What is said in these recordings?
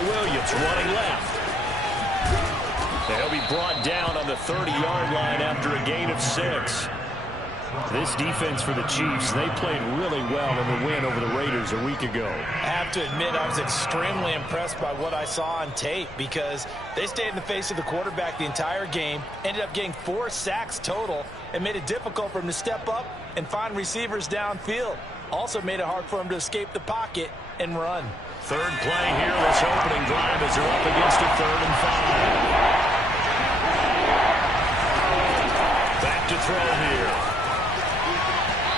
Now Williams running left. They'll be brought down on the 30-yard line after a gain of 6. This defense for the Chiefs, they played really well in the win over the Raiders a week ago. I have to admit, I was extremely impressed by what I saw on tape because they stayed in the face of the quarterback the entire game, ended up getting 4 sacks total, and made it difficult for him to step up and find receivers downfield. Also made it hard for him to escape the pocket and run. Third play here, this opening drive as they're up against a 3rd and 5. Back to throw here.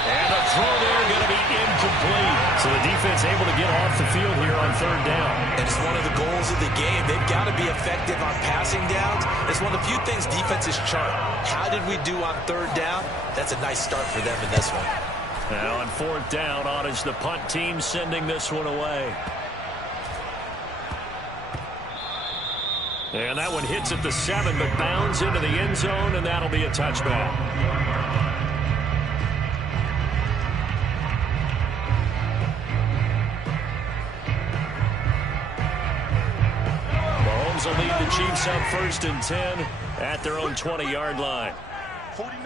And the throw there going to be incomplete. So the defense able to get off the field here on 3rd down. And it's one of the goals of the game. They've got to be effective on passing downs. It's one of the few things defenses chart. How did we do on 3rd down? That's a nice start for them in this one. Now on 4th down, on is the punt team sending this one away. And that one hits at the 7, but bounds into the end zone, and that'll be a touchback. Mahomes will lead the Chiefs up 1st and 10 at their own 20-yard line. 49.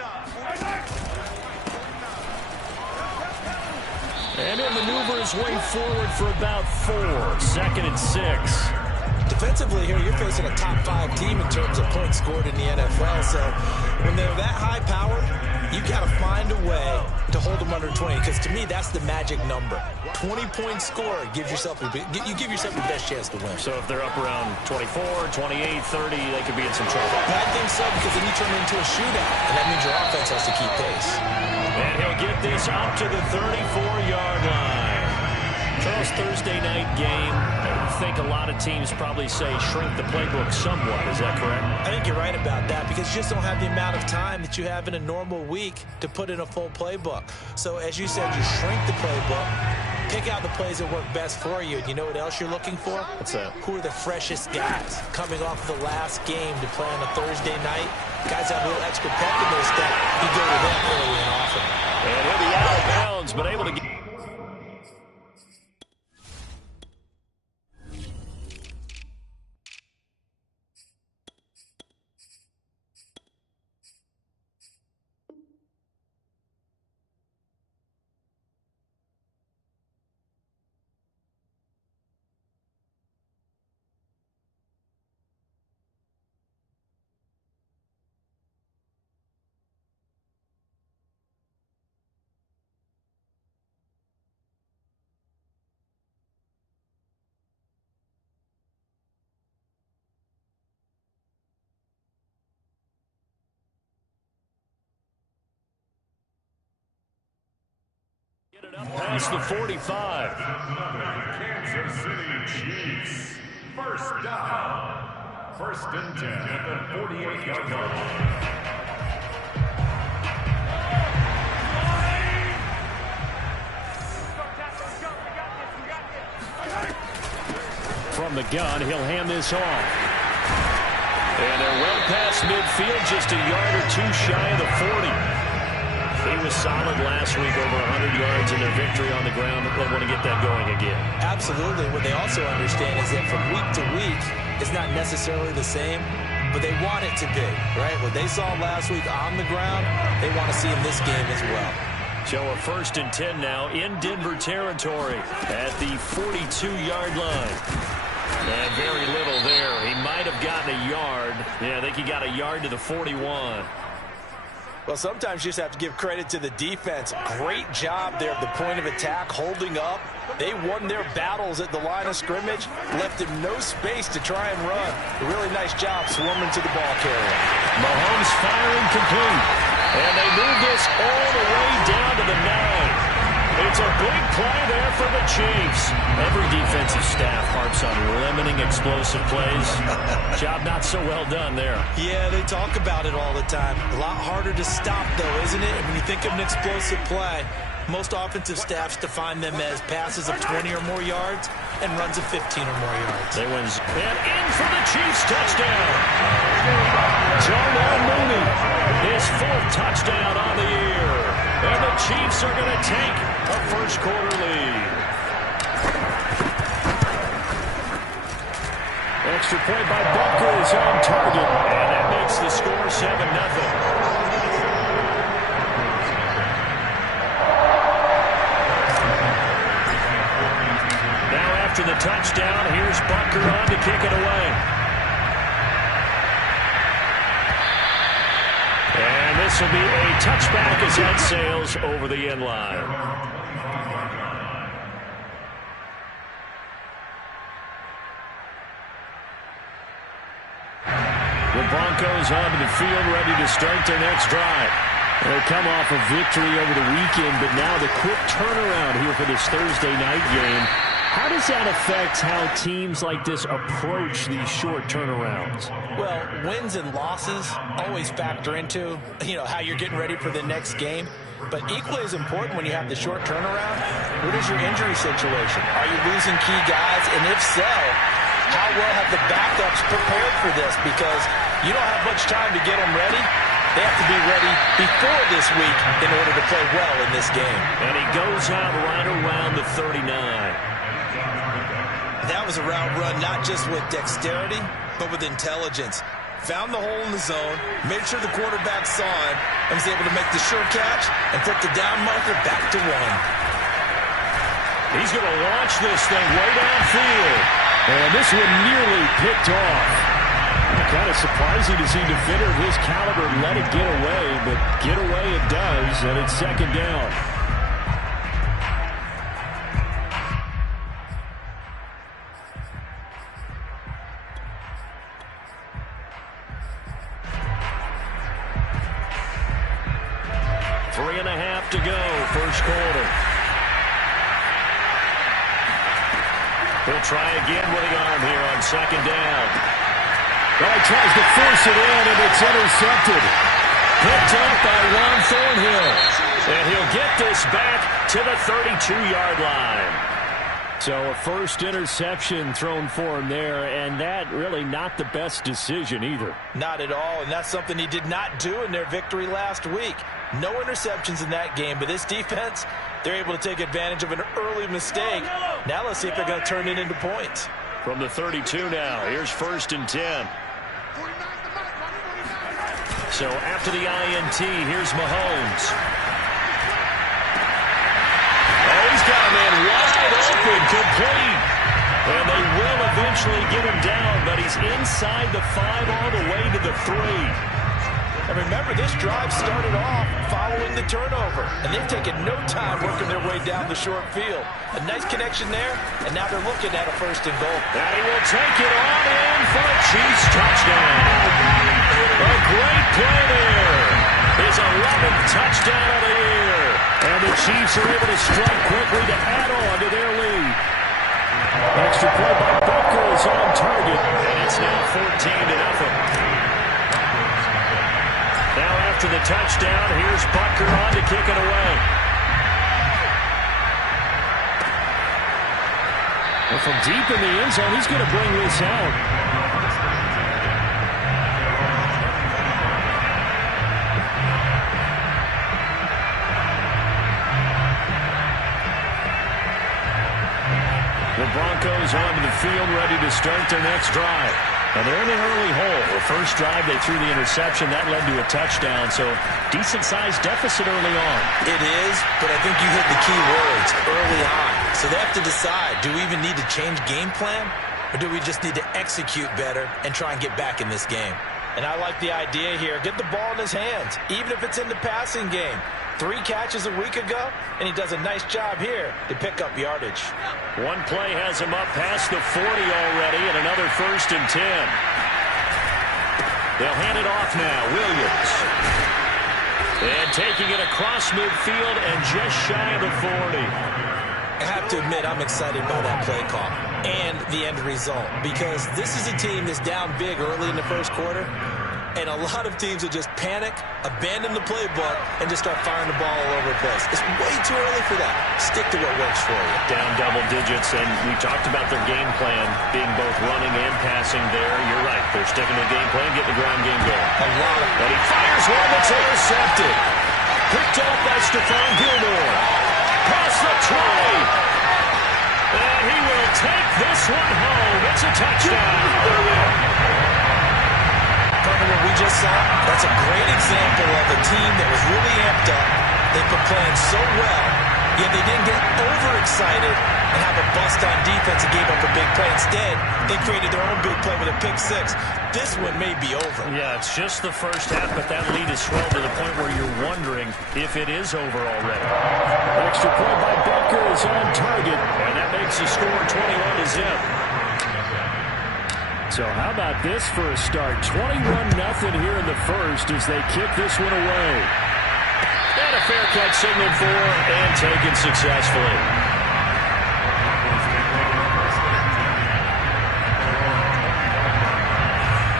And he'll maneuver his way forward for about 4. 2nd and 6. Defensively here, you're facing a top 5 team in terms of points scored in the NFL. So when they're that high powered, you got to find a way to hold them under 20. Because to me, that's the magic number. 20-point score gives yourself you give yourself the best chance to win. So if they're up around 24, 28, 30, they could be in some trouble. I think so, because then you turn it into a shootout, and that means your offense has to keep pace. And he'll get this up to the 34-yard line. Charles, Thursday night game, I think a lot of teams probably say shrink the playbook somewhat. Is that correct? I think you're right about that because you just don't have the amount of time that you have in a normal week to put in a full playbook. So as you said, you shrink the playbook, pick out the plays that work best for you. And you know what else you're looking for? What's that? Who are the freshest guys coming off the last game to play on a Thursday night? Guys have a little extra pep in their step. You go to them early and often. And he'll be out of bounds, but able to get... Past the 45. Kansas City Chiefs. 1st down. 1st and 10 at the 48-yard line. From the gun, he'll hand this off. And they're well past midfield, just a yard or 2 shy of the 40. He was solid last week, over 100 yards in their victory on the ground. They want to get that going again. Absolutely. What they also understand is that from week to week, it's not necessarily the same, but they want it to be, right? What they saw last week on the ground, they want to see in this game as well. So a 1st and 10 now in Denver territory at the 42-yard line. And very little there. He might have gotten a yard. Yeah, I think he got a yard to the 41. Well, sometimes you just have to give credit to the defense. Great job there at the point of attack, holding up. They won their battles at the line of scrimmage, left him no space to try and run. A really nice job swarming to the ball carrier. Mahomes firing complete. And they move this all the way down to the 9. It's a big play there for the Chiefs. Every defensive staff harps on limiting explosive plays. Job not so well done there. Yeah, they talk about it all the time. A lot harder to stop, though, isn't it? When you think of an explosive play, most offensive staffs define them as passes of 20 or more yards and runs of 15 or more yards. They win. And in for the Chiefs touchdown. Darnell Mooney, his 4th touchdown on the year. And the Chiefs are going to take a 1st quarter lead. Extra point by Butker is on target, and that makes the score 7-0. Now after the touchdown, here's Butker on to kick it away. And this will be a touchback as that sails over the end line. The Broncos onto the field, ready to start their next drive. They come off a victory over the weekend, but now the quick turnaround here for this Thursday night game. How does that affect how teams like this approach these short turnarounds? Well, wins and losses always factor into, how you're getting ready for the next game. But equally as important when you have the short turnaround, what is your injury situation? Are you losing key guys? And if so, how well have the backups prepared for this? Because you don't have much time to get them ready. They have to be ready before this week in order to play well in this game. And he goes out right around the 39. That was a route run not just with dexterity, but with intelligence. Found the hole in the zone, made sure the quarterback saw it, and was able to make the sure catch and flip the down marker back to one. He's going to launch this thing way downfield. And this one nearly picked off. Kind of surprising to see a defender of his caliber let it get away, but get away it does, and it's second down. Three and a half to go, first quarter. He'll try again with the arm here on second down. Well, he tries to force it in, and it's intercepted. Picked up by Ron Thornhill. And he'll get this back to the 32-yard line. So a first interception thrown for him there, and that really not the best decision either. Not at all, and that's something he did not do in their victory last week. No interceptions in that game, but this defense, they're able to take advantage of an early mistake. Now let's see if they're going to turn it into points. From the 32 now, here's first and 10. So after the INT, here's Mahomes. Oh, he's got a man wide open, complete. And they will eventually get him down, but he's inside the 5 all the way to the 3. And remember, this drive started off following the turnover. And they've taken no time working their way down the short field. A nice connection there, and now they're looking at a first and goal. And he will take it on in for a Chiefs touchdown. A great play there. His 11th touchdown of the year. And the Chiefs are able to strike quickly to add on to their lead. Extra play by Butker is on target, and it's now 14-0. Now after the touchdown, here's Butker on to kick it away. Well, from deep in the end zone, he's going to bring this out. The Broncos onto the field, ready to start their next drive. And they're in an early hole. The first drive, they threw the interception. That led to a touchdown, so decent-sized deficit early on. It is, but I think you hit the key words early on. So they have to decide, do we even need to change game plan, or do we just need to execute better and try and get back in this game? And I like the idea here. Get the ball in his hands, even if it's in the passing game. 3 catches a week ago, and he does a nice job here to pick up yardage. One play has him up past the 40 already, and another first and 10. They'll hand it off now. Williams. And taking it across midfield and just shy of the 40. I have to admit, I'm excited by that play call and the end result, because this is a team that's down big early in the first quarter. And a lot of teams will just panic, abandon the playbook, and just start firing the ball all over the place. It's way too early for that. Stick to what works for you. Down double digits, and we talked about their game plan being both running and passing there. You're right. They're sticking to the game plan, getting the ground game going. A lot of. And he fires one that's intercepted. Picked up by Stephon Gilmore. Past the 20. And he will will take this one home. It's a touchdown. From what we just saw, that's a great example of a team that was really amped up. They've been playing so well, yet they didn't get overexcited and have a bust on defense and gave up a big play. Instead, they created their own big play with a pick six. This one may be over. Yeah, it's just the first half, but that lead is swelled to the point where you're wondering if it is over already. Extra point by Butker is on target, and that makes the score 21-0. So how about this for a start? 21-0 here in the first as they kick this one away. And a fair catch signaled for and taken successfully.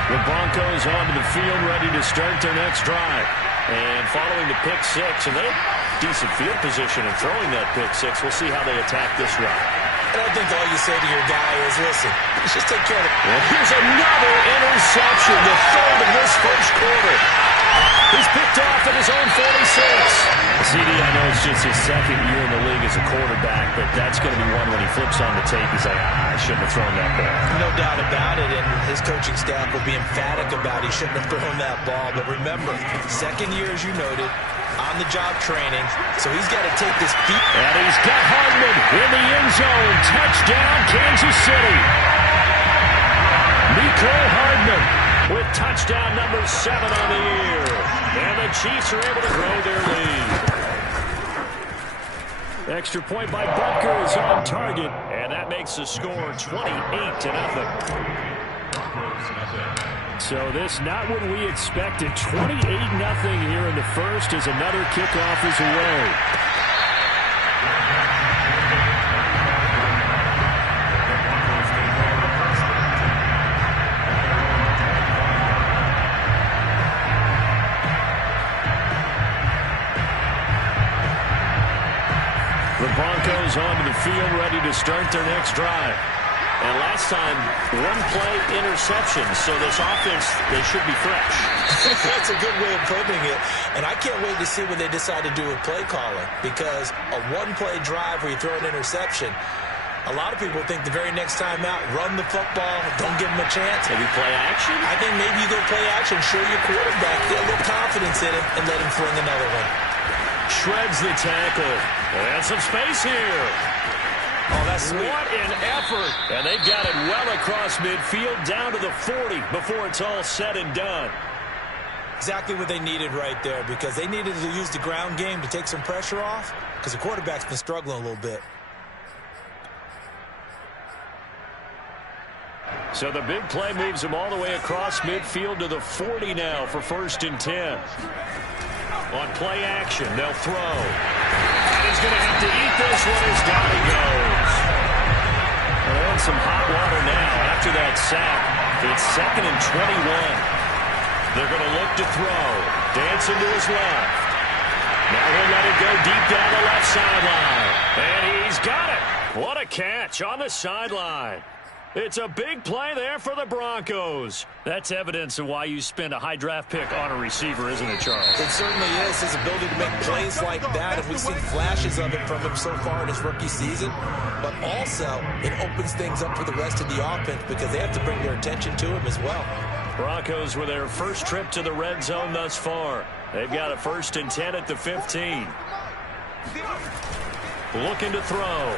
The Broncos onto the field ready to start their next drive. And following the pick six, and they have decent field position in throwing that pick six. We'll see how they attack this route. And I think all you say to your guy is, listen, let's just take care of it. And here's another interception, the third of this first quarter. He's picked off at his own 46. CD, I know it's just his second year in the league as a quarterback, but that's going to be one when he flips on the tape. He's like, I shouldn't have thrown that ball. No doubt about it, and his coaching staff will be emphatic about he shouldn't have thrown that ball. But remember, second year, as you noted, on-the-job training, so he's got to take this beat. And he's got Hardman in the end zone. Touchdown, Kansas City. Mecole Hardman with touchdown number 7 on the year. And the Chiefs are able to grow their lead. Extra point by Butker is on target, and that makes the score 28-0. So this not what we expected. 28-0 here in the first as another kickoff is away. The Broncos onto the field ready to start their next drive. And last time, one play interception. So this offense, they should be fresh. That's a good way of putting it. And I can't wait to see what they decide to do with play calling. Because a one-play drive where you throw an interception, a lot of people think the very next time out, run the football, don't give them a chance. Maybe play action? I think maybe you go play action, show your quarterback, get a little confidence in him, and let him fling another one. Shreds the tackle. And some space here. Oh, that's sweet. What an effort. And they've got it well across midfield down to the 40 before it's all said and done. Exactly what they needed right there, because they needed to use the ground game to take some pressure off, because the quarterback's been struggling a little bit. So the big play moves them all the way across midfield to the 40 now for 1st and 10. On play action, they'll throw. And he's going to have to eat this one as down he goes. And some hot water now after that sack. It's 2nd and 21. They're going to look to throw. Dancing to his left. Now he'll let it go deep down the left sideline. And he's got it. What a catch on the sideline. It's a big play there for the Broncos. That's evidence of why you spend a high draft pick on a receiver, isn't it, Charles? It certainly is. His ability to make plays like that, and we've seen flashes of it from him so far in his rookie season. But also, it opens things up for the rest of the offense because they have to bring their attention to him as well. Broncos with their first trip to the red zone thus far. They've got a 1st and 10 at the 15. Looking to throw.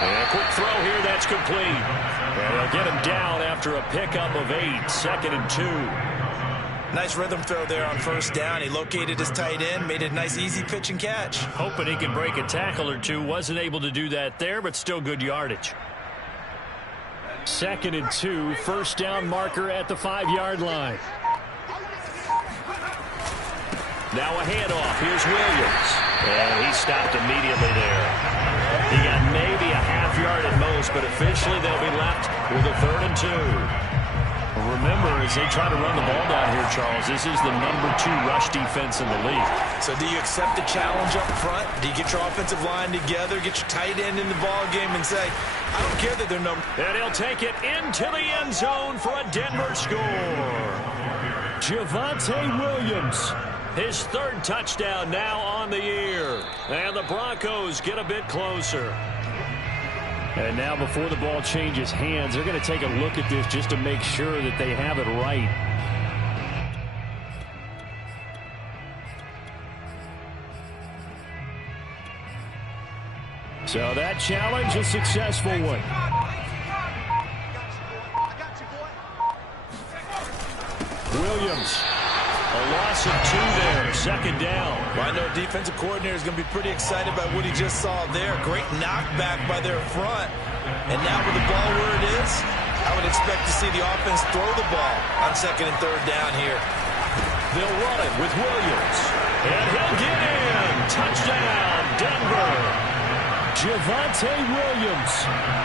And a quick throw here, that's complete. And they'll get him down after a pickup of 8, 2nd and 2. Nice rhythm throw there on 1st down. He located his tight end, made it a nice, easy pitch and catch. Hoping he can break a tackle or two. Wasn't able to do that there, but still good yardage. 2nd and 2, 1st down marker at the 5-yard line. Now a handoff. Here's Williams. And he stopped immediately there. He got maybe a half yard at most, but officially they'll be left with a 3rd and 2. Remember, as they try to run the ball down here, Charles, this is the number 2 rush defense in the league. So do you accept the challenge up front? Do you get your offensive line together, get your tight end in the ball game and say, I don't care that they're number... And he'll take it into the end zone for a Denver score. Javonte Williams. His third touchdown now on the year. And the Broncos get a bit closer. And now before the ball changes hands, they're going to take a look at this just to make sure that they have it right. So that challenge, a successful one. Williams, a loss of 2 there, second down. Well, I know defensive coordinator is going to be pretty excited by what he just saw there. Great knockback by their front. And now with the ball where it is, I would expect to see the offense throw the ball on second and third down here. They'll run it with Williams. And he'll get in. Touchdown, Denver. Javonte Williams,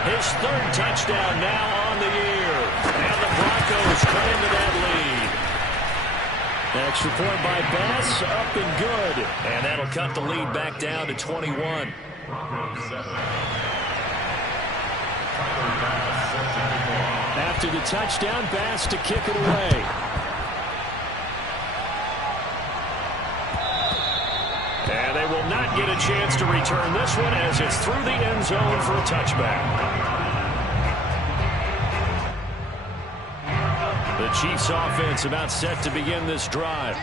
his third touchdown now on the year. And the Broncos cut into that lead. Extra point by Bass, up and good. And that'll cut the lead back down to 21. After the touchdown, Bass to kick it away. And they will not get a chance to return this one as it's through the end zone for a touchback. The Chiefs offense about set to begin this drive.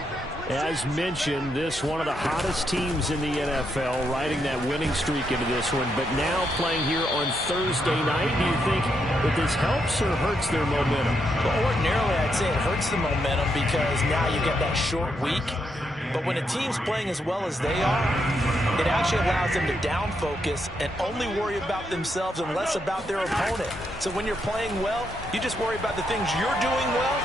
As mentioned, this one of the hottest teams in the NFL, riding that winning streak into this one, but now playing here on Thursday night. Do you think that this helps or hurts their momentum? Well, ordinarily, I'd say it hurts the momentum because now you get that short week. But when a team's playing as well as they are, it actually allows them to down focus and only worry about themselves and less about their opponent. So when you're playing well, you just worry about the things you're doing well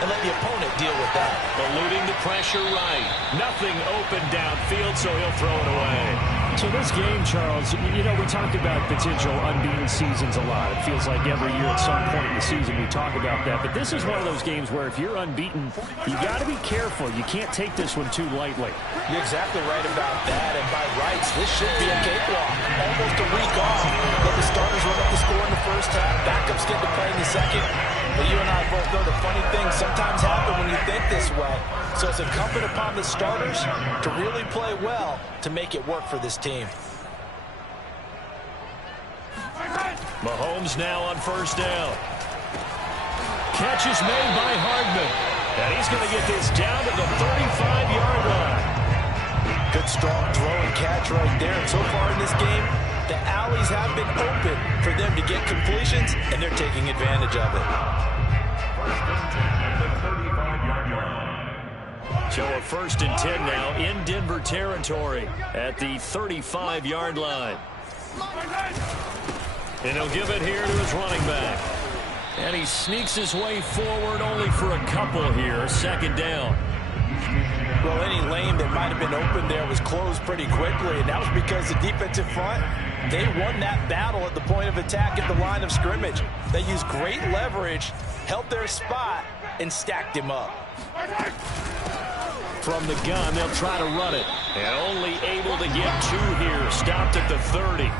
and let the opponent deal with that. Eluding the pressure right. Nothing open downfield, so he'll throw it away. So this game, Charles, you know, we talk about potential unbeaten seasons a lot. It feels like every year at some point in the season we talk about that. But this is one of those games where if you're unbeaten, you got to be careful. You can't take this one too lightly. You're exactly right about that. And by rights, this should be a cakewalk. Almost a week off. Let the starters run up the score in the first half. Backups get to play in the second. But you and I both know the funny things sometimes happen when you think this way. So it's incumbent upon the starters to really play well to make it work for this team. Mahomes now on first down. Catch is made by Hardman. And he's going to get this down to the 35-yard line. Good strong throw and catch right there. And so far in this game, the alleys have been open for them to get completions, and they're taking advantage of it. So a 1st and 10 now in Denver territory at the 35-yard line. And he'll give it here to his running back. And he sneaks his way forward only for a couple here. Second down. Well, any lane that might have been open there was closed pretty quickly, and that was because the defensive front, they won that battle at the point of attack at the line of scrimmage. They used great leverage, held their spot, and stacked him up. From the gun, they'll try to run it. And only able to get 2 here. Stopped at the 30.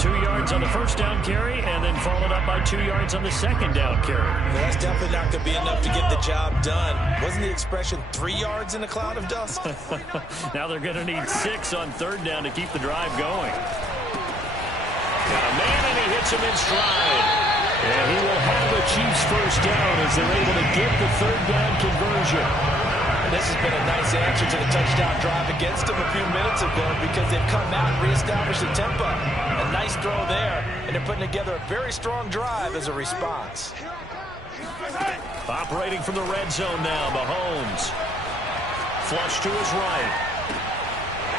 2 yards on the first down carry, and then followed up by 2 yards on the second down carry. Well, that's definitely not going to be enough to get the job done. Wasn't the expression 3 yards in a cloud of dust? Now they're going to need 6 on third down to keep the drive going. Got a man, and he hits him in stride. And he will have the Chiefs first down as they're able to get the third down conversion. This has been a nice answer to the touchdown drive against them a few minutes ago because they've come out and reestablished the tempo. A nice throw there, and they're putting together a very strong drive as a response. Operating from the red zone now, Mahomes. Flush to his right.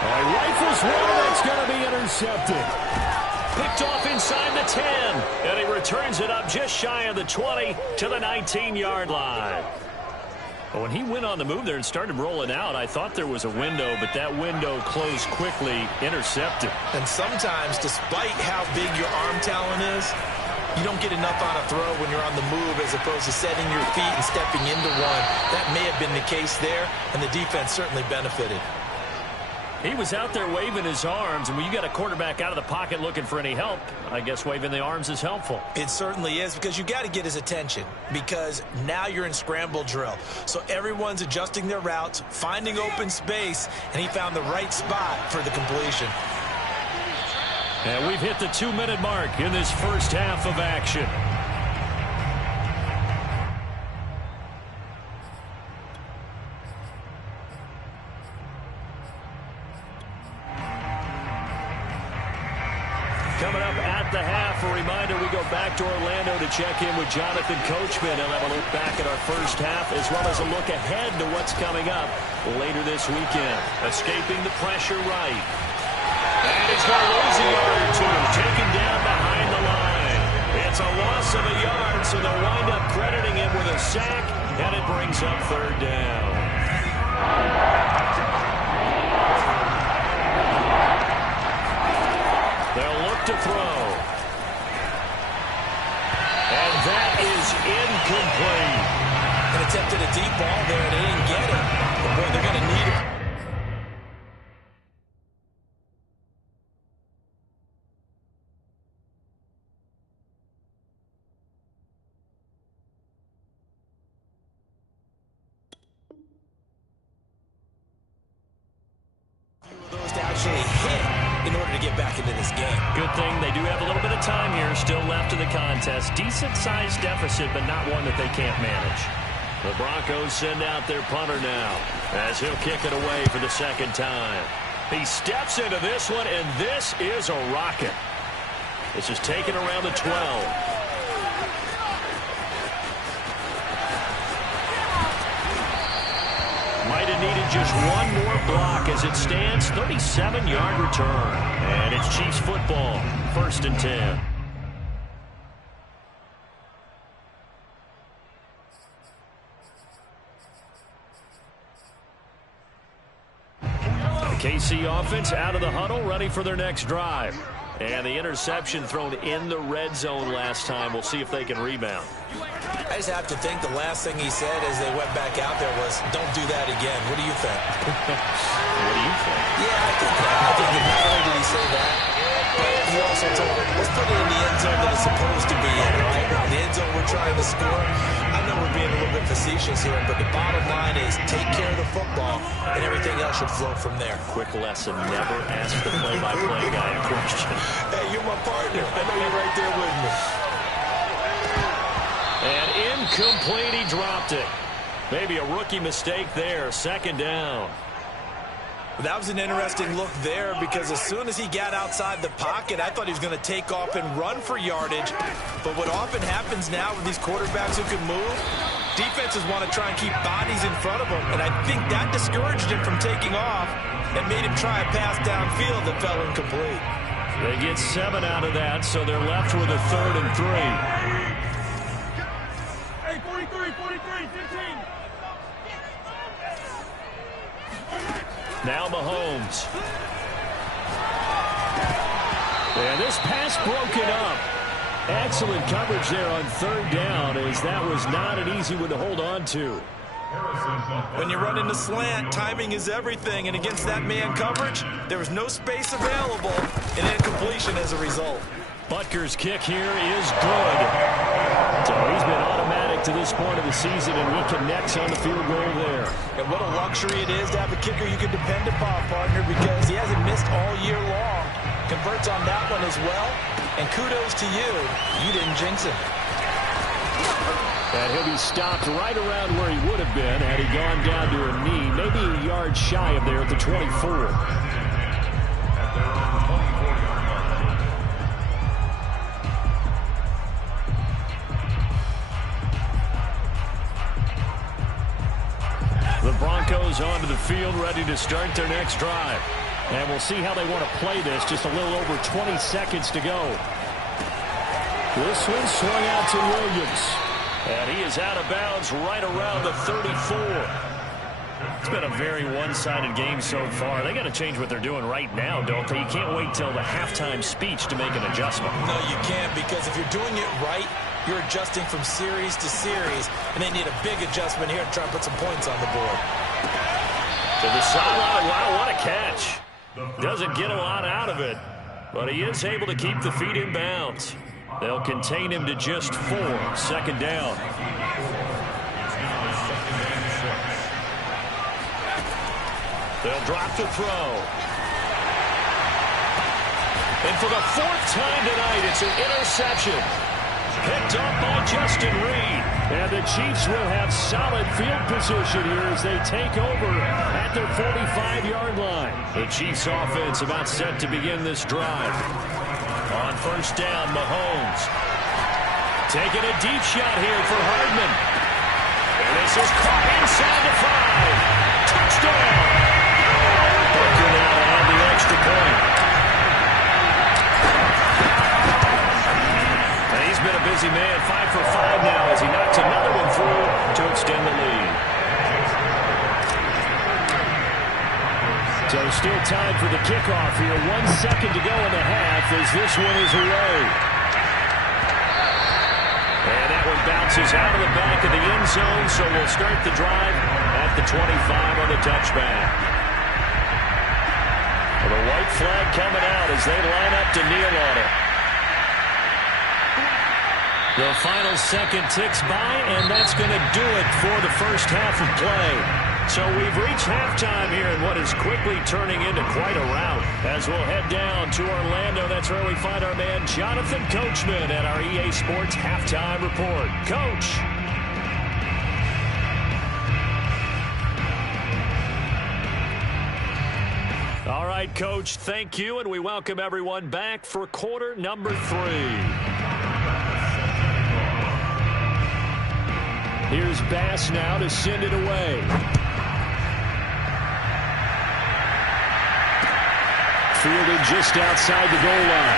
Rifles one, that's going to be intercepted. Picked off inside the 10, and he returns it up just shy of the 20 to the 19-yard line. When he went on the move there and started rolling out, I thought there was a window, but that window closed quickly, intercepted. And sometimes, despite how big your arm talent is, you don't get enough on a throw when you're on the move as opposed to setting your feet and stepping into one. That may have been the case there, and the defense certainly benefited. He was out there waving his arms, and when you got a quarterback out of the pocket looking for any help, I guess waving the arms is helpful. It certainly is, because you got to get his attention, because now you're in scramble drill. So everyone's adjusting their routes, finding open space, and he found the right spot for the completion. And we've hit the 2-minute mark in this first half of action. Coming up at the half, a reminder, we go back to Orlando to check in with Jonathan Coachman. He'll have a look back at our first half as well as a look ahead to what's coming up later this weekend. Escaping the pressure right. And he's going to lose a yard or two, taken down behind the line. It's a loss of a yard, so they'll wind up crediting him with a sack, and it brings up third down. They'll look to throw. And that is incomplete. And attempted a deep ball there, and they didn't get it. But boy, they're going to need it. Good thing they do have a little bit of time here still left in the contest. Decent-sized deficit, but not one that they can't manage. The Broncos send out their punter now as he'll kick it away for the second time. He steps into this one, and this is a rocket. This is taken around the 12. Might have needed just one more block as it stands. 37-yard return. And it's Chiefs football. 1st and 10. The KC offense out of the huddle, ready for their next drive. And the interception thrown in the red zone last time. We'll see if they can rebound. I just have to think the last thing he said as they went back out there was, don't do that again. What do you think? What do you think? Yeah, I think that. I think that not only did he say that, but he also told him, let's put it in the end zone that it's supposed to be in, right? The end zone we're trying to score. I know we're being a little bit facetious here, but the bottom line is take care of the football, and everything else should flow from there. Quick lesson, never ask the play-by-play guy a question. Hey, you're my partner. I know you're right there with me. And incomplete, he dropped it. Maybe a rookie mistake there, 2nd down. That was an interesting look there because as soon as he got outside the pocket, I thought he was going to take off and run for yardage. But what often happens now with these quarterbacks who can move, defenses want to try and keep bodies in front of them. And I think that discouraged him from taking off and made him try a pass downfield that fell incomplete. They get 7 out of that, so they're left with a 3rd and 3. Hey, 43, 15. Now Mahomes. And this pass broken up. Excellent coverage there on 3rd down, as that was not an easy one to hold on to. When you run into slant, timing is everything, and against that man coverage, there was no space available, and incompletion as a result. Butker's kick here is good. So he's been automatic to this point of the season, and he connects on the field goal there. And what a luxury it is to have a kicker you can depend upon, partner, because he hasn't missed all year long. Converts on that one as well, and kudos to you. You didn't jinx him. And he'll be stopped right around where he would have been had he gone down to a knee, maybe a yard shy of there at the 24. The Broncos onto the field, ready to start their next drive. And we'll see how they want to play this. Just a little over 20 seconds to go. This one swung out to Williams. And he is out of bounds right around the 34. It's been a very one-sided game so far. They got to change what they're doing right now, don't they? You can't wait till the halftime speech to make an adjustment. No, you can't, because if you're doing it right, you're adjusting from series to series, and they need a big adjustment here to try and put some points on the board. To the sideline. Wow, what a catch. Doesn't get a lot out of it, but he is able to keep the feet in bounds. They'll contain him to just 4. Second down. They'll drop to throw. And for the 4th time tonight, it's an interception. Picked up by Justin Reed. And the Chiefs will have solid field position here as they take over at their 45-yard line. The Chiefs offense about set to begin this drive. On first down, Mahomes. Taking a deep shot here for Hardman. And this is caught inside the 5. Touchdown. Booker now to have the extra point. And he's been a busy man, 5 for 5 now as he knocks another one through to extend the lead. So still time for the kickoff here. 1 second to go in the half as this one is away. And that one bounces out of the back of the end zone, so we'll start the drive at the 25 on the touchback. Well, the white flag coming out as they line up to kneel on it. The final second ticks by, and that's going to do it for the first half of play. So we've reached halftime here in what is quickly turning into quite a rout. As we'll head down to Orlando, that's where we find our man Jonathan Coachman at our EA Sports Halftime Report. Coach. All right, Coach, thank you, and we welcome everyone back for quarter number 3. Here's Bass now to send it away. Fielded just outside the goal line.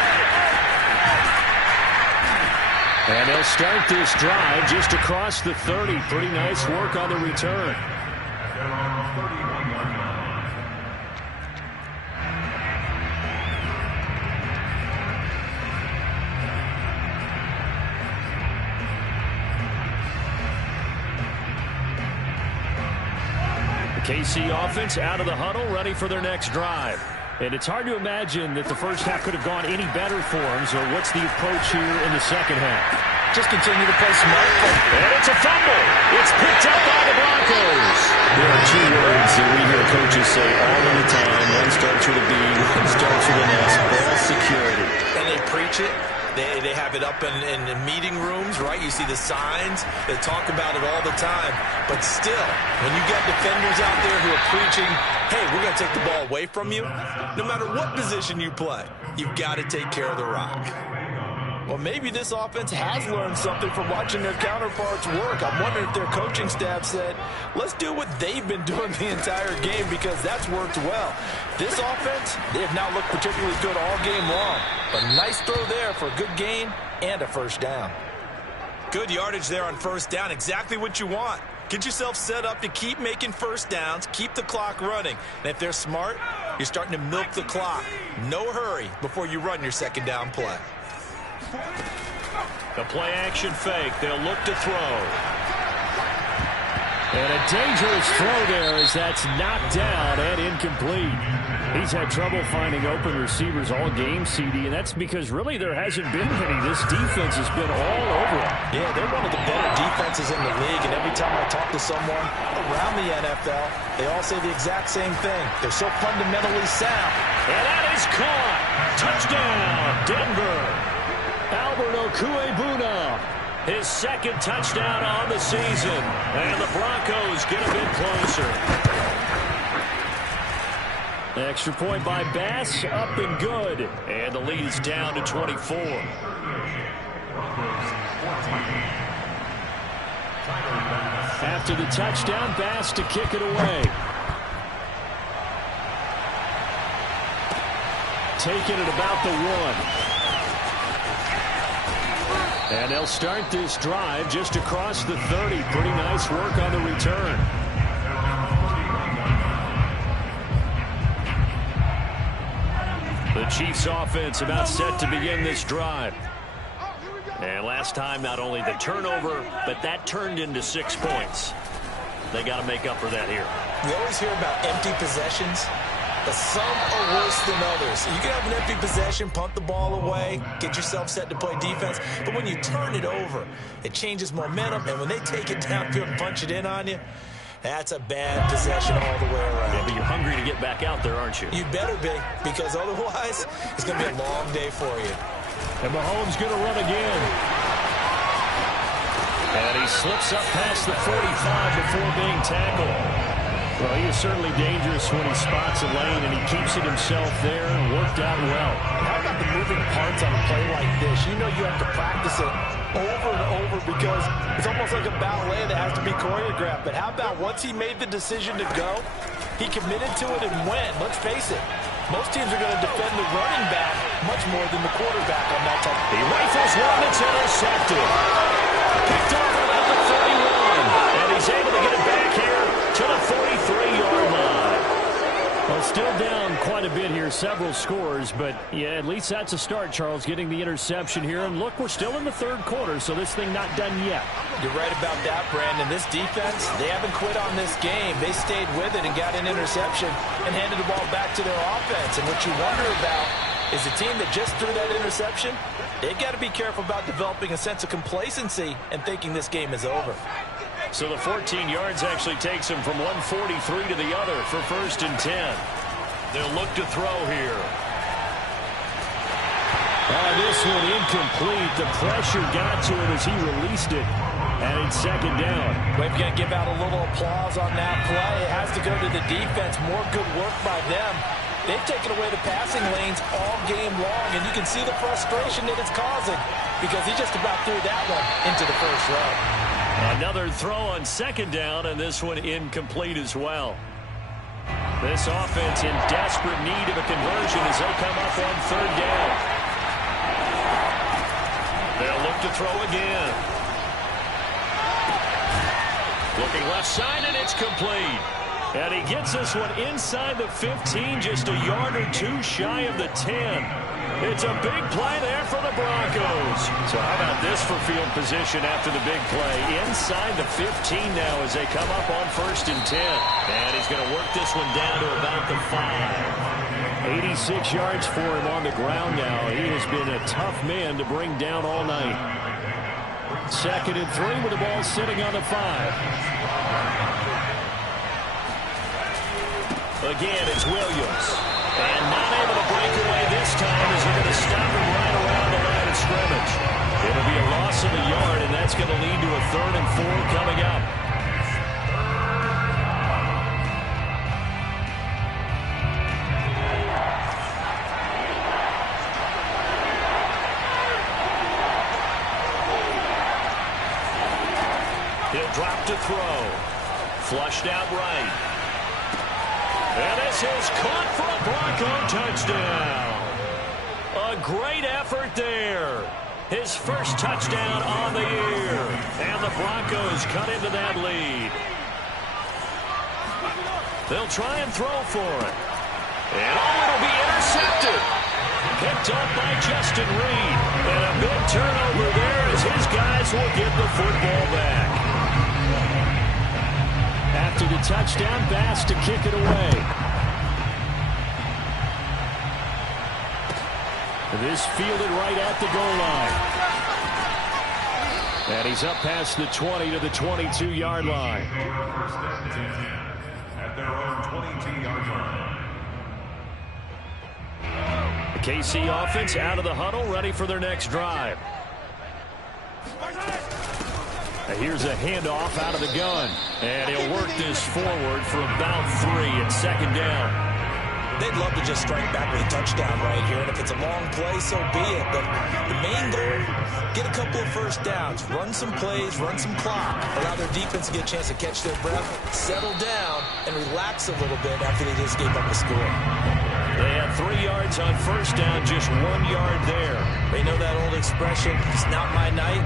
And they'll start this drive just across the 30. Pretty nice work on the return. KC offense out of the huddle, ready for their next drive. And it's hard to imagine that the first half could have gone any better for them. So what's the approach here in the second half? Just continue to play smart. And it's a fumble. It's picked up by the Broncos. There are 2 words that we hear coaches say all of the time. One starts with a B, one starts with an S. Ball security. And they preach it. They have it up in meeting rooms, right? You see the signs. They talk about it all the time. But still, when you got defenders out there who are preaching, hey, we're going to take the ball away from you, no matter what position you play, you've got to take care of the rock. Well, maybe this offense has learned something from watching their counterparts work. I'm wondering if their coaching staff said, let's do what they've been doing the entire game because that's worked well. This offense, they have not looked particularly good all game long. But nice throw there for a good gain and a first down. Good yardage there on first down. Exactly what you want. Get yourself set up to keep making first downs, keep the clock running. And if they're smart, you're starting to milk the clock. No hurry before you run your second down play. The play action fake. They'll look to throw. And a dangerous throw there as that's knocked down and incomplete. He's had trouble finding open receivers all game, CD, and that's because really there hasn't been any. This defense has been all over him. Yeah, they're one of the better defenses in the league, and every time I talk to someone around the NFL, they all say the exact same thing. They're so fundamentally sound. And that is caught. Touchdown, Denver. Albert Okuebuna, his second touchdown on the season. And the Broncos get a bit closer. Extra point by Bass, up and good. And the lead is down to 24. After the touchdown, Bass to kick it away. Taking it about the 1. And they'll start this drive just across the 30. Pretty nice work on the return. The Chiefs offense about set to begin this drive. And last time, not only the turnover, but that turned into 6 points. They got to make up for that here. We always hear about empty possessions. but some are worse than others. You can have an empty possession, punt the ball away, get yourself set to play defense, but when you turn it over, it changes momentum, and when they take it downfield and punch it in on you, that's a bad possession all the way around. Yeah, but you're hungry to get back out there, aren't you? You better be, because otherwise, it's going to be a long day for you. And Mahomes going to run again. And he slips up past the 45 before being tackled. Well, he is certainly dangerous when he spots a lane, and he keeps it himself there and worked out well. How about the moving parts on a play like this? You know you have to practice it over and over because it's almost like a ballet that has to be choreographed. But how about once he made the decision to go, he committed to it and went. Let's face it, most teams are going to defend the running back much more than the quarterback on that type. He rifles one that's intercepted. Picked off around the 31. And he's able to get it back here to the 43-yard line. Well, still down quite a bit here, several scores, but yeah, at least that's a start, Charles, getting the interception here. And look, we're still in the third quarter, so this thing not done yet. You're right about that, Brandon. This defense, they haven't quit on this game. They stayed with it and got an interception and handed the ball back to their offense. And what you wonder about is the team that just threw that interception, they've got to be careful about developing a sense of complacency and thinking this game is over. So the 14 yards actually takes him from 143 to the other for 1st and 10. They'll look to throw here. This one incomplete. The pressure got to him as he released it. And it's 2nd down. We're going to give out a little applause on that play. It has to go to the defense. More good work by them. They've taken away the passing lanes all game long, and you can see the frustration that it's causing because he just about threw that one into the first row. Another throw on 2nd down, and this one incomplete as well. This offense in desperate need of a conversion as they come up on 3rd down. They'll look to throw again. Looking left side, and it's complete. And he gets this one inside the 15, just a yard or two shy of the 10. It's a big play there for the Broncos. So how about this for field position after the big play? Inside the 15 now as they come up on 1st and 10. And he's going to work this one down to about the 5. 86 yards for him on the ground now. He has been a tough man to bring down all night. 2nd and 3 with the ball sitting on the 5. Again, it's Williams. And not able to break away this time as they're going to stop him right around the line of scrimmage. It'll be a loss of a yard, and that's going to lead to a 3rd and 4 coming up. He'll drop to throw. Flushed out right. And this is caught for a Bronco touchdown. A great effort there. His first touchdown on the year. And the Broncos cut into that lead. They'll try and throw for it. And it'll be intercepted. Picked up by Justin Reed. And a big turnover there as his guys will get the football back. After the touchdown, Bass to kick it away. This fielded right at the goal line. And he's up past the 20 to the 22-yard line. 1st and 10 at their own 22-yard line. The KC offense out of the huddle, ready for their next drive. Here's a handoff out of the gun. And he'll work this forward for about 3 at 2nd down. They'd love to just strike back with a touchdown right here, and if it's a long play, so be it. But the main goal, get a couple of 1st downs, run some plays, run some clock, allow their defense to get a chance to catch their breath, settle down, and relax a little bit after they just gave up a score. They had 3 yards on 1st down, just 1 yard there. They know that old expression, it's not my night.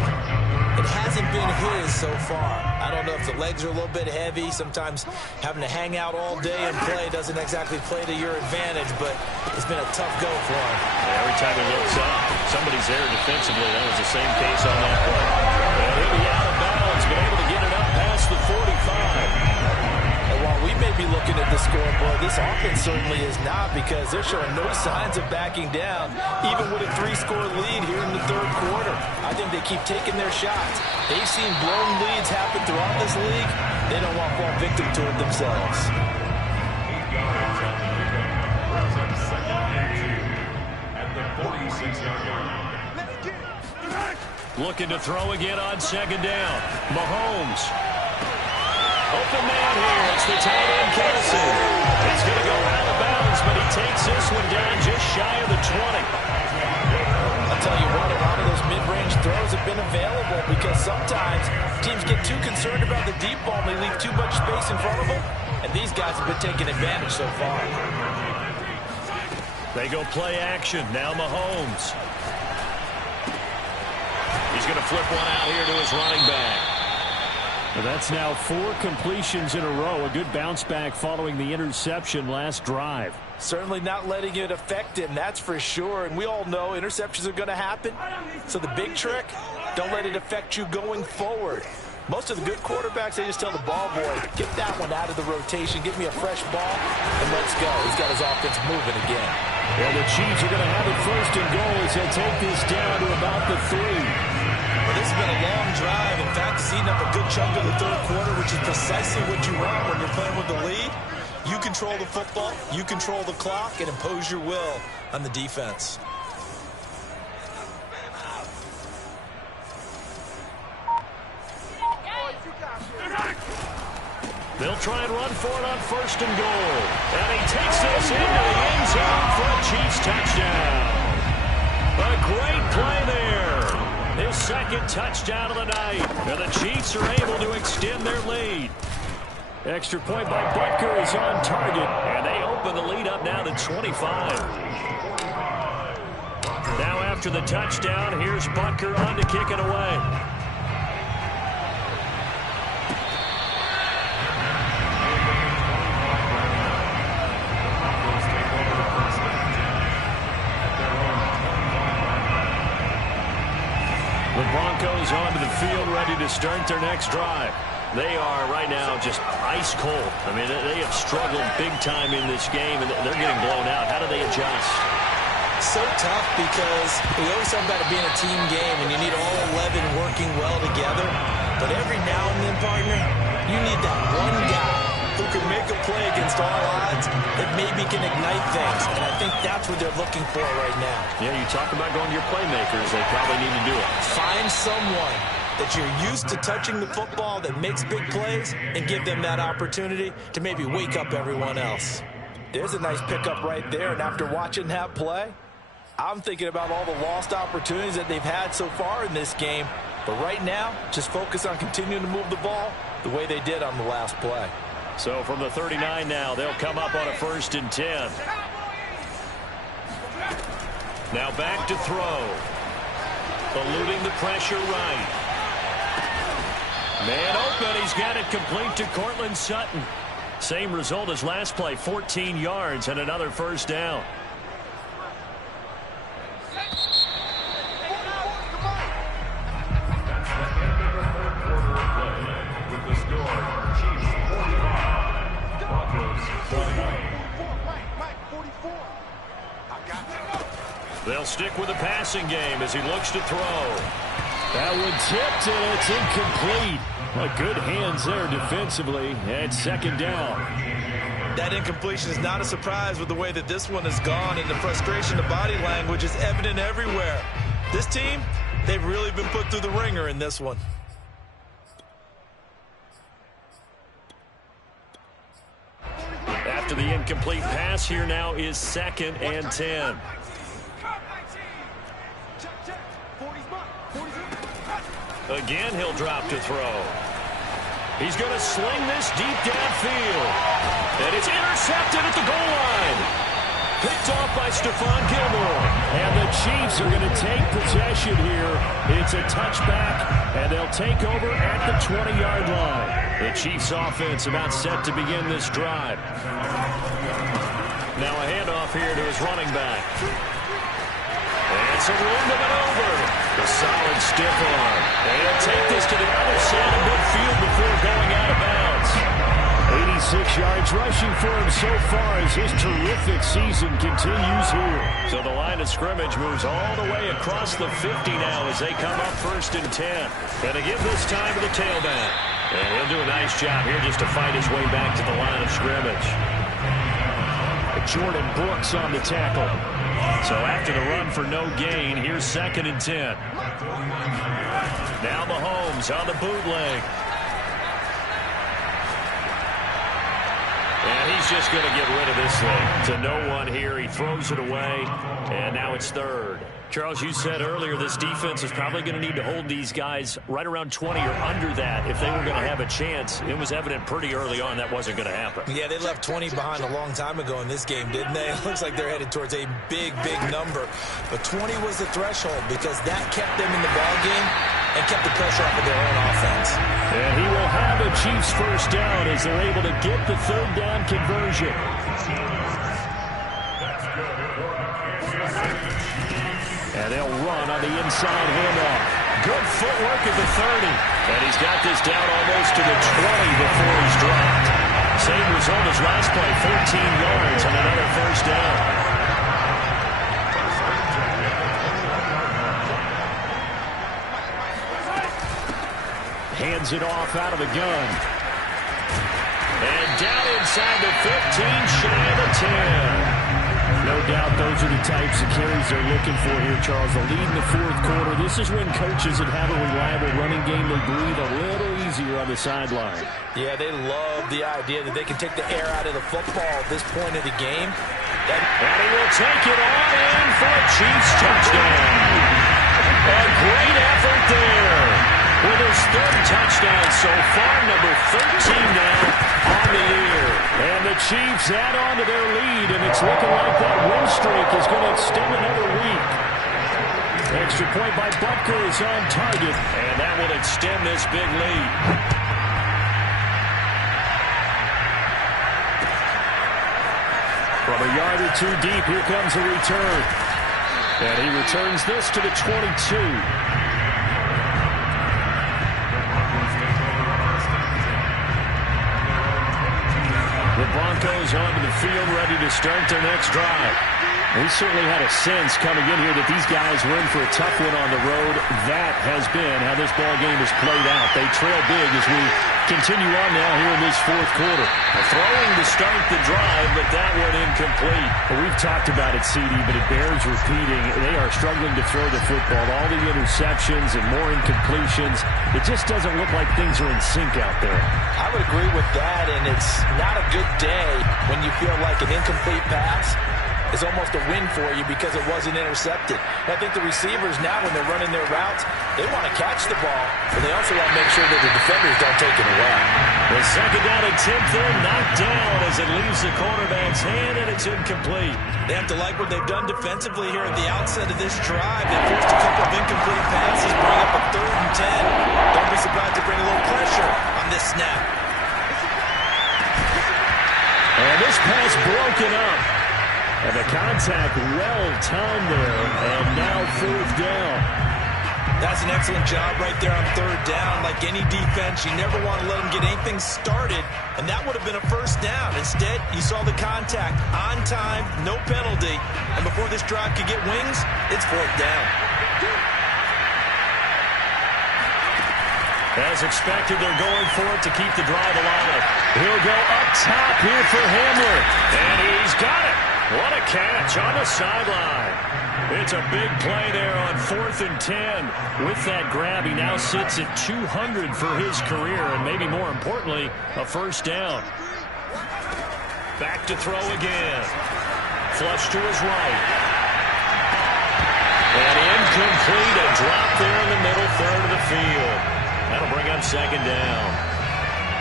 It hasn't been his so far. I don't know if the legs are a little bit heavy. Sometimes having to hang out all day and play doesn't exactly play to your advantage, but it's been a tough go for him. Every time he looks up, somebody's there defensively. That was the same case on that play. And he'll be out of bounds, but able to get it up past the 45. And while we may be looking looking at the scoreboard, this offense certainly is not, because they're showing no signs of backing down, even with a 3-score lead here in the third quarter. I think they keep taking their shots. They've seen blown leads happen throughout this league. They don't want to fall victim to it themselves. Looking to throw again on second down. Mahomes. Open man here. It's the tight end, Kelsey. He's going to go out of bounds, but he takes this one down just shy of the 20. I'll tell you what, a lot of those mid-range throws have been available, because sometimes teams get too concerned about the deep ball and they leave too much space in front of them, and these guys have been taking advantage so far. They go play action. Now Mahomes. He's going to flip one out here to his running back. Well, that's now 4 completions in a row. A good bounce back following the interception last drive. Certainly not letting it affect him, that's for sure. And we all know interceptions are going to happen. So the big trick, don't let it affect you going forward. Most of the good quarterbacks, they just tell the ball boy, get that one out of the rotation, give me a fresh ball, and let's go. He's got his offense moving again. Well, the Chiefs are going to have it first and goal as they take this down to about the 3. Well, this has been a long drive. In fact, it's eating up a good chunk of the third quarter, which is precisely what you want when you're playing with the lead. You control the football, you control the clock, and impose your will on the defense. They'll try and run for it on first and goal. And he takes this into the end zone for a Chiefs touchdown. A great play there. His second touchdown of the night. And the Chiefs are able to extend their lead. Extra point by Butker is on target. And they open the lead up now to 25. Now after the touchdown, here's Butker on to kick it away. The Broncos onto the field, ready to start their next drive. They are right now just ice cold. I mean, they have struggled big time in this game, and they're getting blown out. How do they adjust? So tough, because we always talk about it being a team game, and you need all 11 working well together. But every now and then, partner, you need that one guy who can make a play against all odds that maybe can ignite things. And I think that's what they're looking for right now. Yeah, you talk about going to your playmakers. They probably need to do it. Find someone that you're used to touching the football that makes big plays and give them that opportunity to maybe wake up everyone else. There's a nice pickup right there, and after watching that play, I'm thinking about all the lost opportunities that they've had so far in this game. But right now, just focus on continuing to move the ball the way they did on the last play. So from the 39 now, they'll come up on a 1st and 10. Now back to throw. Eluding the pressure right. Man open, he's got it complete to Cortland Sutton. Same result as last play, 14 yards and another first down. They'll stick with the passing game as he looks to throw. That one tipped, and it's incomplete. Good hands there defensively, and second down. That incompletion is not a surprise with the way that this one has gone, and the frustration, the body language is evident everywhere. This team, they've really been put through the ringer in this one. After the incomplete pass, here now is 2nd and 10. Again, he'll drop to throw. He's going to sling this deep downfield. And it's intercepted at the goal line. Picked off by Stephon Gilmore. And the Chiefs are going to take possession here. It's a touchback, and they'll take over at the 20-yard line. The Chiefs offense about set to begin this drive. Now a handoff here to his running back. And some room to maneuver. A solid stiff arm. And he'll take this to the other side of midfield before going out of bounds. 86 yards yards rushing for him so far as his terrific season continues here. So the line of scrimmage moves all the way across the 50 now as they come up 1st and 10. And to give this time to the tailback. And he'll do a nice job here just to fight his way back to the line of scrimmage. Jordan Brooks on the tackle. So after the run for no gain, here's 2nd and 10. Now Mahomes on the bootleg. And he's just going to get rid of this thing to no one here. He throws it away, and now it's 3rd. Charles, you said earlier this defense is probably going to need to hold these guys right around 20 or under that if they were going to have a chance. It was evident pretty early on that wasn't going to happen. Yeah, they left 20 behind a long time ago in this game, didn't they? It looks like they're headed towards a big, big number. But 20 was the threshold because that kept them in the ball game and kept the pressure off of their own offense. And he will have a Chiefs first down as they're able to get the 3rd down conversion. And they'll run on the inside handoff. Good footwork at the 30. And he's got this down almost to the 20 before he's dropped. Same result as last play, 14 yards and another first down. Hands it off out of the gun. And down inside the 15, shy of the 10. No doubt those are the types of carries they're looking for here, Charles. The lead in the 4th quarter. This is when coaches that have a reliable running game, they breathe a little easier on the sideline. Yeah, they love the idea that they can take the air out of the football at this point of the game. And he will take it on in for a Chiefs touchdown. A great effort there. With his 3rd touchdown so far, number 13 now on the year. And the Chiefs add on to their lead, and it's looking like that win streak is going to extend another week. Extra point by Butker is on target. And that will extend this big lead. From a yard or 2 deep, here comes a return. And he returns this to the 22. The Broncos onto the field, ready to start their next drive. We certainly had a sense coming in here that these guys were in for a tough one on the road. That has been how this ball game has played out. They trail big as we continue on now here in this 4th quarter. Throwing to start the drive, but that one incomplete. Well, we've talked about it, CD, but it bears repeating. They are struggling to throw the football. All the interceptions and more incompletions. It just doesn't look like things are in sync out there. I would agree with that, and it's not a good day when you feel like an incomplete pass is almost a win for you because it wasn't intercepted. And I think the receivers now, when they're running their routes, they want to catch the ball, but they also want to make sure that the defenders don't take it away. The 2nd down attempt there knocked down as it leaves the quarterback's hand, and it's incomplete. They have to like what they've done defensively here at the outset of this drive. They forced a couple of incomplete passes, bring up a 3rd and 10. Don't be surprised to bring a little pressure on this snap. And this pass broken up. And the contact well-timed there, and now 4th down. That's an excellent job right there on 3rd down. Like any defense, you never want to let them get anything started, and that would have been a first down. Instead, you saw the contact on time, no penalty, and before this drive could get wings, it's 4th down. As expected, they're going for it to keep the drive alive. He'll go up top here for Hamler. And he's got it. What a catch on the sideline. It's a big play there on 4th and 10. With that grab, he now sits at 200 for his career, and maybe more importantly, a first down. Back to throw again. Flush to his right. And incomplete. A drop there in the middle 3rd of the field. That'll bring up 2nd down.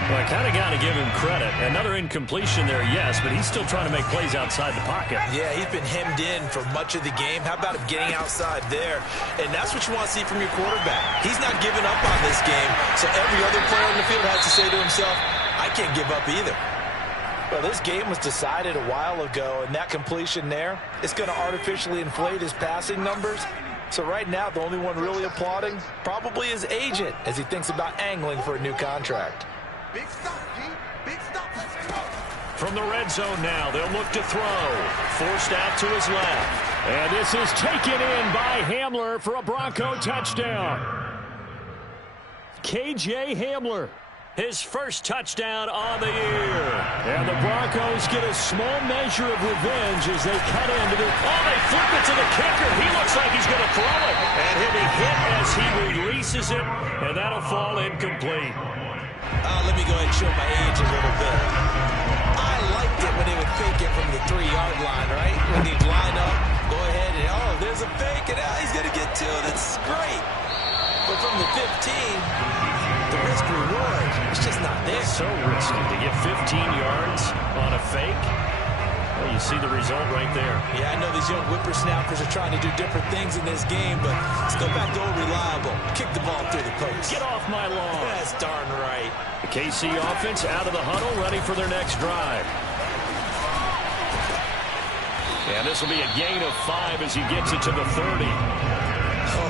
Well, I kind of got to give him credit. Another incompletion there, yes, but he's still trying to make plays outside the pocket. Yeah, he's been hemmed in for much of the game. How about him getting outside there? And that's what you want to see from your quarterback. He's not giving up on this game, so every other player on the field has to say to himself, I can't give up either. Well, this game was decided a while ago, and that completion there, it's going to artificially inflate his passing numbers. So right now, the only one really applauding probably his agent as he thinks about angling for a new contract. Big stop, G. Big stop. Let's go. From the red zone now, they'll look to throw. Forced out to his left. And this is taken in by Hamler for a Bronco touchdown. K.J. Hamler. His first touchdown on the year. And the Broncos get a small measure of revenge as they cut into the... Oh, they flip it to the kicker. He looks like he's going to throw it. And he'll be hit as he releases it, and that'll fall incomplete. Let me go ahead and show my age a little bit. I liked it when they would fake it from the 3-yard line, right? When they'd line up, go ahead and, oh, there's a fake, and he's going to get to it. It's great. But from the 15, the risk reward, it's just not there. So risky to get 15 yards on a fake. Well, you see the result right there. Yeah, I know these young whippersnappers are trying to do different things in this game, but let's go back to old reliable. Kick the ball through the post. Get off my lawn. That's darn right. The KC offense out of the huddle, ready for their next drive. And this will be a gain of 5 as he gets it to the 30.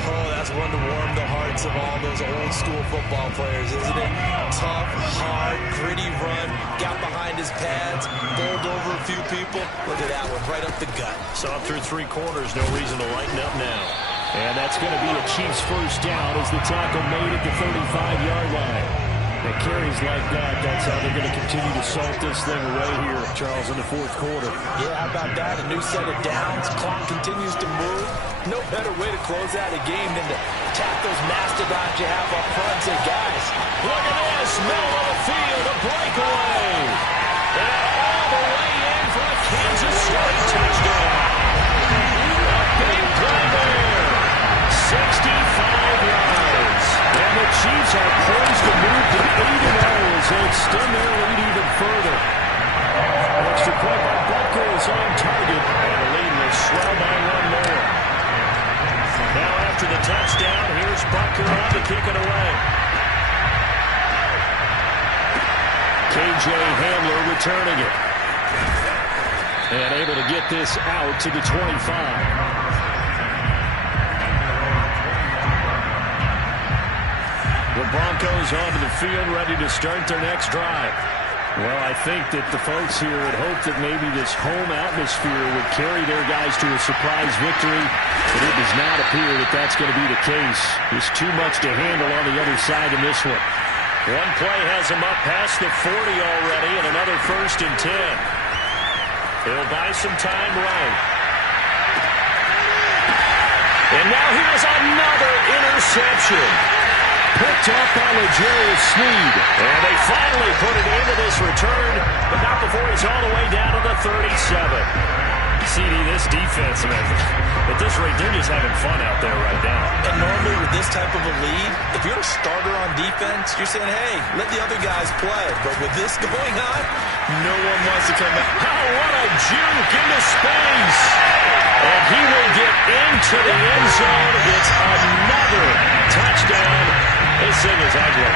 Oh, that's one to warm the hearts of all those old school football players, isn't it? Tough, hard, gritty run, got behind his pads, bowled over a few people. Look at that one, right up the gut. Saw it through 3 quarters, no reason to lighten up now. And that's going to be a Chiefs first down as the tackle made at the 35-yard line. And carries like that, that's how they're going to continue to salt this thing away here, Charles, in the 4th quarter. Yeah, how about that? A new set of downs. Clock continues to move. No better way to close out a game than to tap those mastodons you have up front and say, guys, look at this, middle of the field, a breakaway. And all the way in for a Kansas City touchdown. A big play there. 65 yards. And the Chiefs are poised to move to 8-0 as they extend their lead even further. Extra point by Broncos on target. And the lead will swell by 1 more. Now after the touchdown, here's Bucker on to kick it away. K.J. Hamler returning it. And able to get this out to the 25. The Broncos onto the field, ready to start their next drive. Well, I think that the folks here had hoped that maybe this home atmosphere would carry their guys to a surprise victory, but it does not appear that that's going to be the case. There's too much to handle on the other side in this one. One play has him up past the 40 already, and another 1st and 10. He'll buy some time right. And now here's another interception. Picked up by L'Jarius Sneed. And they finally put it into this return, but not before he's all the way down to the 37. CD, this defense, man, at this rate, they're just having fun out there right now. And normally with this type of a lead, if you're a starter on defense, you're saying, hey, let the other guys play. But with this going on, no one wants to come out. Oh, what a juke into space. And he will get into the end zone. It's another touchdown. This thing is ugly.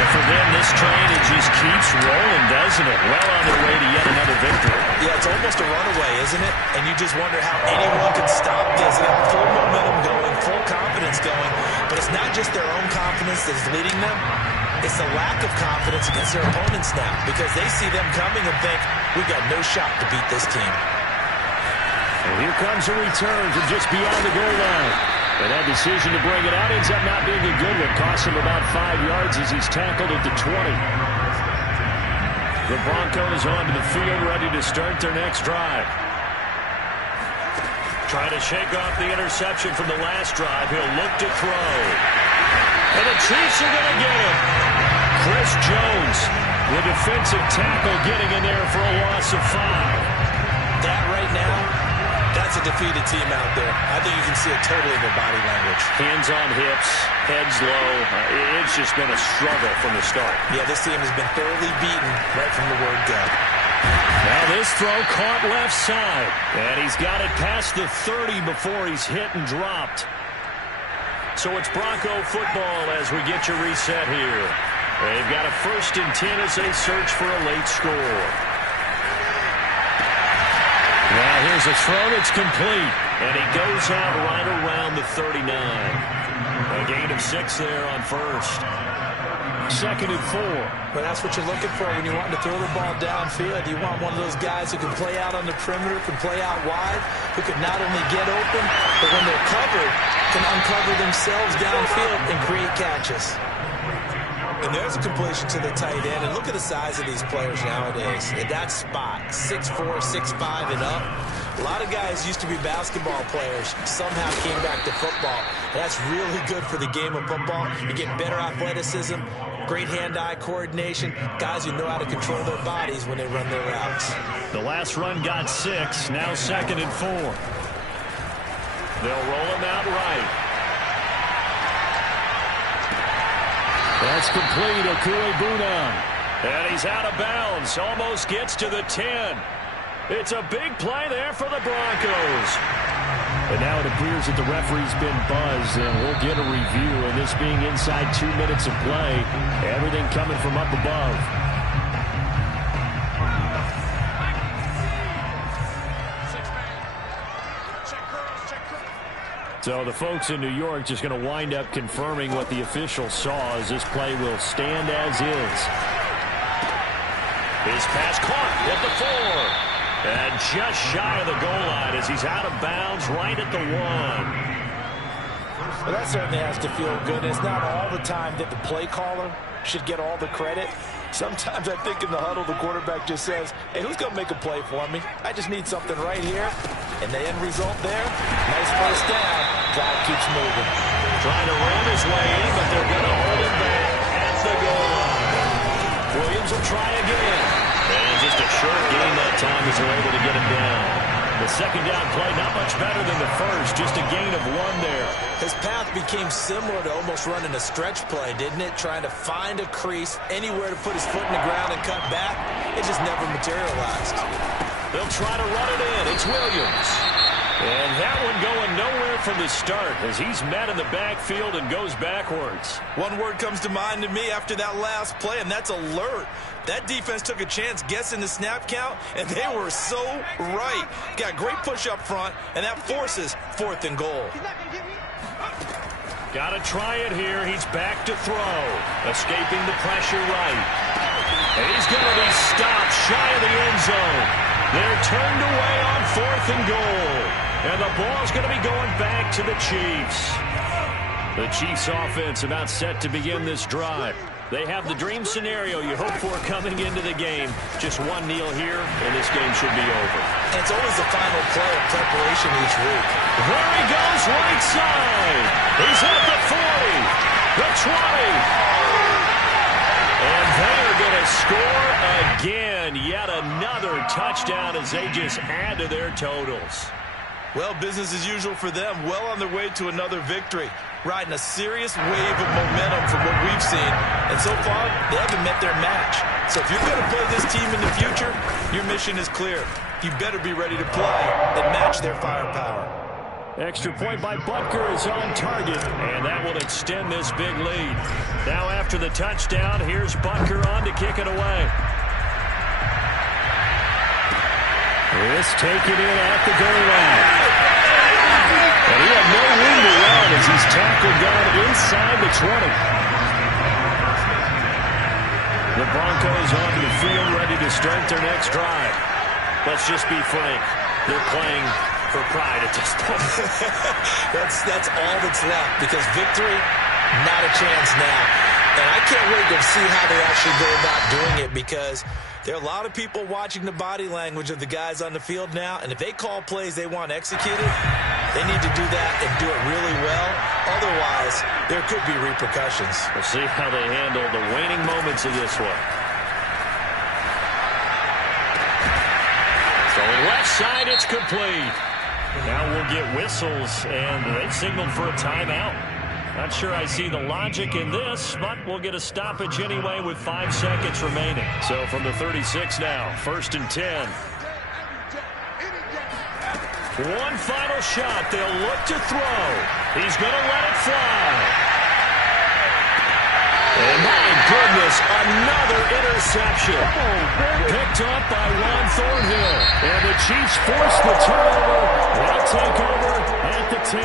And for them, this train, it just keeps rolling, doesn't it? Well on their way to yet another victory. Yeah, it's almost a runaway, isn't it? And you just wonder how anyone could stop this. They have full momentum going, full confidence going. But it's not just their own confidence that's leading them. It's the lack of confidence against their opponents now, because they see them coming and think, we've got no shot to beat this team. And here comes a return from just beyond the goal line. And that decision to bring it out ends up not being a good one. Costs him about 5 yards as he's tackled at the 20. The Broncos onto the field, ready to start their next drive. Trying to shake off the interception from the last drive. He'll look to throw. And the Chiefs are going to get him. Chris Jones, the defensive tackle, getting in there for a loss of 5. That right now, that's a defeated team out there. I think you can see it totally in their body language. Hands on hips, heads low. It's just been a struggle from the start. Yeah, this team has been thoroughly beaten right from the word go. Now this throw caught left side. And he's got it past the 30 before he's hit and dropped. So it's Bronco football as we get your reset here. They've got a 1st and 10 as they search for a late score. Now here's a throw that's complete, and he goes out right around the 39. A gain of 6 there on 1st. 2nd and 4. But that's what you're looking for when you're wanting to throw the ball downfield. You want one of those guys who can play out on the perimeter, can play out wide, who can not only get open, but when they're covered, can uncover themselves downfield and create catches. And there's a completion to the tight end. And look at the size of these players nowadays. In that spot, 6'4", 6'5", and up. A lot of guys used to be basketball players, somehow came back to football. And that's really good for the game of football. You get better athleticism, great hand-eye coordination, guys who know how to control their bodies when they run their routes. The last run got 6, now 2nd and 4. They'll roll him out right. That's complete, Okue-Buna. And he's out of bounds, almost gets to the 10. It's a big play there for the Broncos. And now it appears that the referee's been buzzed, and we'll get a review. And this being inside 2 minutes of play, everything coming from up above. So the folks in New York just going to wind up confirming what the official saw, as this play will stand as is. His pass caught at the 4. And just shy of the goal line as he's out of bounds right at the 1. Well, that certainly has to feel good. It's not all the time that the play caller should get all the credit. Sometimes I think in the huddle the quarterback just says, hey, who's going to make a play for me? I just need something right here. And the end result there, nice first down. Clock keeps moving. Trying to ram his way in, but they're going to hold him back at the goal line. Williams will try again. And just a short gain that time as they're able to get him down. The second down play, not much better than the first, just a gain of 1 there. His path became similar to almost running a stretch play, didn't it? Trying to find a crease, anywhere to put his foot in the ground and cut back. It just never materialized. They'll try to run it in. It's Williams. And that one going nowhere from the start as he's met in the backfield and goes backwards. One word comes to mind to me after that last play, and that's alert. That defense took a chance guessing the snap count, and they were so right. Got great push up front, and that forces 4th and goal. Got to try it here. He's back to throw. Escaping the pressure right. And he's going to be stopped shy of the end zone. They're turned away on 4th and goal. And the ball's going to be going back to the Chiefs. The Chiefs offense about set to begin this drive. They have the dream scenario you hope for coming into the game. Just one kneel here, and this game should be over. And it's always the final play of preparation each week. There he goes, right side. He's at the 40, the 20. And they're going to score again. Yet another touchdown as they just add to their totals. Well, business as usual for them. Well on their way to another victory. Riding a serious wave of momentum from what we've seen. And so far, they haven't met their match. So if you're going to play this team in the future, your mission is clear. You better be ready to play and match their firepower. Extra point by Butker is on target, and that will extend this big lead. Now after the touchdown, here's Butker on to kick it away. This taken in at the goal line. And he had no room to run as he's tackled down inside the 20. The Broncos onto the field ready to start their next drive. Let's just be frank. They're playing for pride at this point. That's all that's left, because victory, not a chance now. And I can't wait to see how they actually go about doing it, because there are a lot of people watching the body language of the guys on the field now, and if they call plays they want executed, they need to do that and do it really well. Otherwise, there could be repercussions. We'll see how they handle the waning moments of this one. So left side, it's complete. Now we'll get whistles, and they signaled for a timeout. Not sure I see the logic in this, but we'll get a stoppage anyway with 5 seconds remaining. So from the 36 now, 1st and 10. One final shot. They'll look to throw. He's going to let it fly. And my goodness, another interception. Picked up by Juan Thornhill. And the Chiefs force the turnover. They'll take over at the 10.